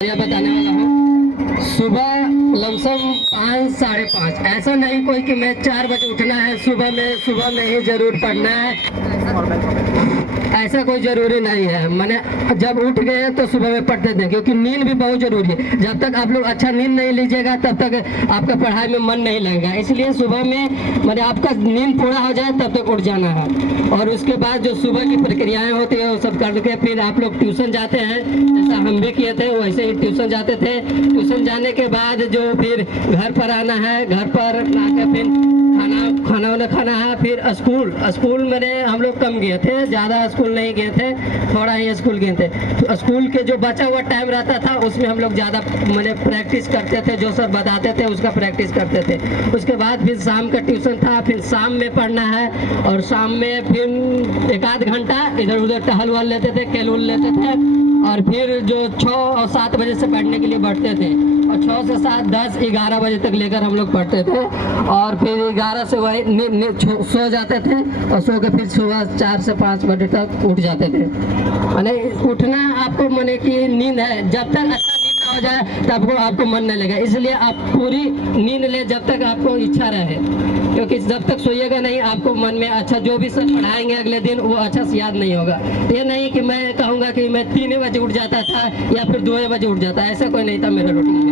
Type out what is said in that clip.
यह बताने वाला हूँ। सुबह लमसम 5 साढ़े 5, ऐसा नहीं कोई कि मैं 4 बजे उठना है, सुबह में ही जरूर पढ़ना है, ऐसा कोई जरूरी नहीं है। मैंने जब उठ गए तो सुबह में पढ़ते थे, क्योंकि नींद भी बहुत जरूरी है। जब तक आप लोग अच्छा नींद नहीं लीजिएगा तब तक आपका पढ़ाई में मन नहीं लगेगा। इसलिए सुबह में मैंने आपका नींद पूरा हो जाए तब तक उठ जाना है, और उसके बाद जो सुबह की प्रक्रियाएं होती है वो सब करके फिर आप लोग ट्यूशन जाते हैं, जैसा हम भी किए थे वैसे ही ट्यूशन जाते थे। ट्यूशन जाने के बाद जो फिर घर पर आना है, घर पर आकर फिर खाना खाना है, फिर स्कूल मैंने हम लोग कम गए थे, ज़्यादा स्कूल नहीं गए थे, थोड़ा ही स्कूल गए थे। तो स्कूल के जो बचा हुआ टाइम रहता था उसमें हम लोग ज़्यादा मैंने प्रैक्टिस करते थे, जो सर बताते थे उसका प्रैक्टिस करते थे। उसके बाद फिर शाम का ट्यूशन था, फिर शाम में पढ़ना है, और शाम में फिर 1 आध घंटा इधर उधर टहल वहल लेते थे, खेल उल लेते थे, और फिर जो 6 और 7 बजे से पढ़ने के लिए बैठते थे, और 6 से 7, 10, 11 बजे तक लेकर हम लोग पढ़ते थे, और फिर 11 से वही सो जाते थे, और सो के फिर सुबह 4 से 5 बजे तक उठ जाते थे। मैंने उठना आपको मैंने की नींद है, जब तक अच्छा नींद ना हो जाए तब आपको मन नहीं लगेगा। इसलिए आप पूरी नींद ले जब तक आपको इच्छा रहे, क्योंकि जब तक सोइएगा नहीं आपको मन में अच्छा जो भी सर पढ़ाएंगे अगले दिन वो अच्छा से याद नहीं होगा। ये नहीं कि मैं कहूँगा कि मैं 3 बजे उठ जाता था या फिर 2 बजे उठ जाता, ऐसा कोई नहीं था मेरा रूटीन में।